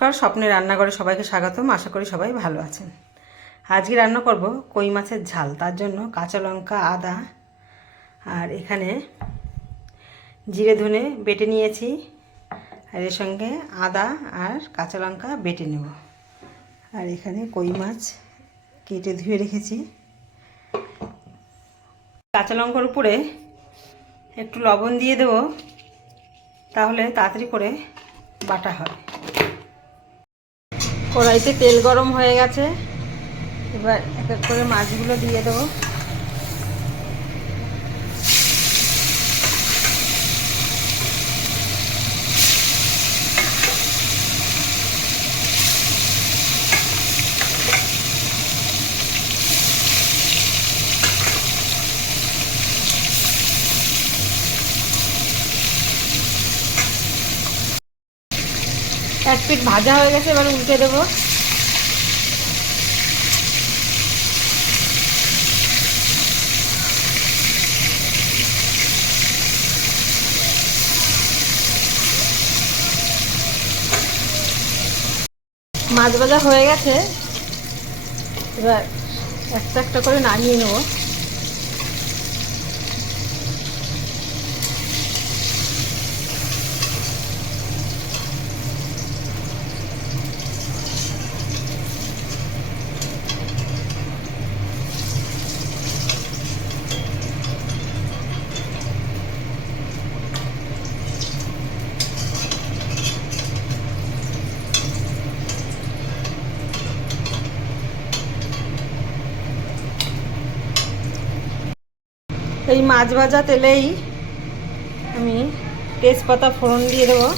নমস্কার, স্বপ্নের রান্নাঘরে সবাইকে স্বাগতম। আশা করি সবাই ভালো আছেন। আজকে রান্না করব কই মাছের ঝাল। তার জন্য কাঁচা লঙ্কা, আদা আর এখানে জিরে ধনে বেটে নিয়েছি, আর এর সঙ্গে আদা আর কাঁচা লঙ্কা বেটে নেব। আর এখানে কই মাছ কেটে ধুয়ে রেখেছি। কাঁচা লঙ্কার উপরে একটু লবণ দিয়ে দেব, তাহলে তাড়াতাড়ি করে বাটা হয়। কড়াইতে তেল গরম হয়ে গেছে, এবার এক এক করে মাছগুলো দিয়ে দেবো। এক পিঠ ভাজা হয়ে গেছে, এবার উল্টে দেবো। মাছ ভাজা হয়ে গেছে, এবার একটা একটা করে নামিয়ে নেব। এই মাছ ভাজা তেলেই আমি তেজপাতা ফোড়ন দিয়ে দেবো।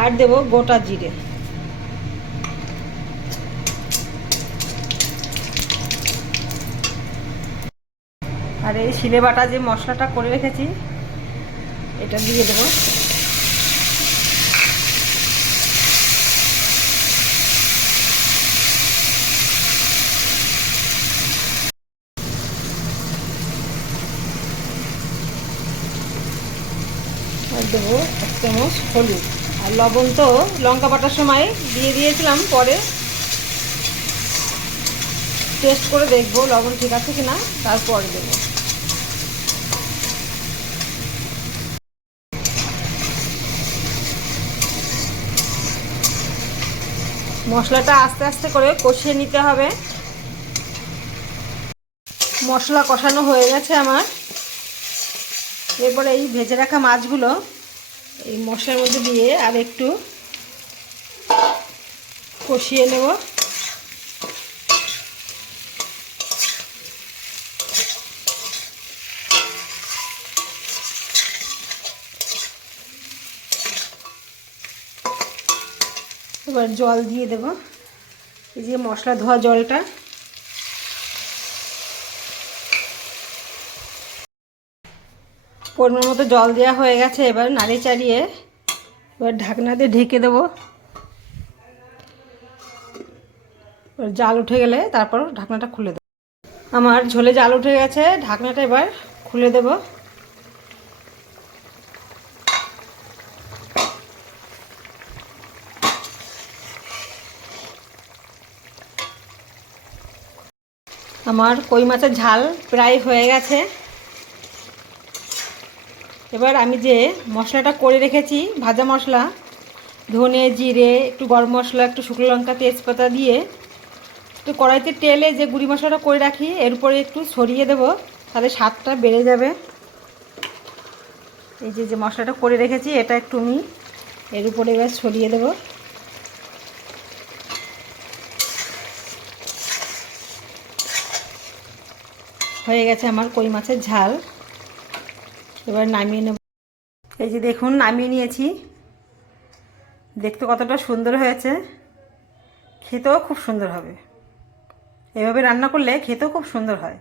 আর দেব গোটা জিরে। আর এই শিলে বাটা যে মশলাটা করে রেখেছি এটা দিয়ে দেবো। আর দেবো 1 চামচ হলুদ। আর লবণ তো লঙ্কা বাটার সময় দিয়ে দিয়েছিলাম, পরে টেস্ট করে দেখবো লবণ ঠিক আছে কিনা, তারপরে দেবো। মশলাটা আস্তে আস্তে করে কষিয়ে নিতে হবে। মশলা কষানো হয়ে গেছে আমার। এরপরে এই ভেজে রাখা মাছগুলো এই মশলার মধ্যে দিয়ে আর একটু কষিয়ে নেব। এবার জল দিয়ে দেব, এই যে মশলা ধোয়া জলটা। পরিমাণ মতো জল দেওয়া হয়ে গেছে, এবার নাড়িয়ে চাড়িয়ে এবার ঢাকনা দিয়ে ঢেকে দেবো। এবার জাল উঠে গেলে তারপর ঢাকনাটা খুলে দেবো। আমার ঝোলে জাল উঠে গেছে, ঢাকনাটা এবার খুলে দেব। আমার কই মাছের ঝাল প্রায় হয়ে গেছে। এবার আমি যে মশলাটা করে রেখেছি, ভাজা মশলা, ধনে জিরে, একটু গরম মশলা, একটু শুকনো লঙ্কা, তেজপাতা দিয়ে একটু কড়াইতে তেলে যে গুঁড়ি মশলাটা করে রাখি এর উপরে একটু ছড়িয়ে দেবো, তাহলে স্বাদটা বেড়ে যাবে। এই যে মশলাটা করে রেখেছি এটা একটু আমি এর উপরে এবার ছড়িয়ে দেবো। হয়ে গেছে আমার কই মাছের ঝাল। এবার নামিয়ে নেব। এই যে দেখুন, নামিয়ে নিয়েছি। দেখতে কতটা সুন্দর হয়েছে, খেতেও খুব সুন্দর হবে। এভাবে রান্না করলে খেতেও খুব সুন্দর হয়।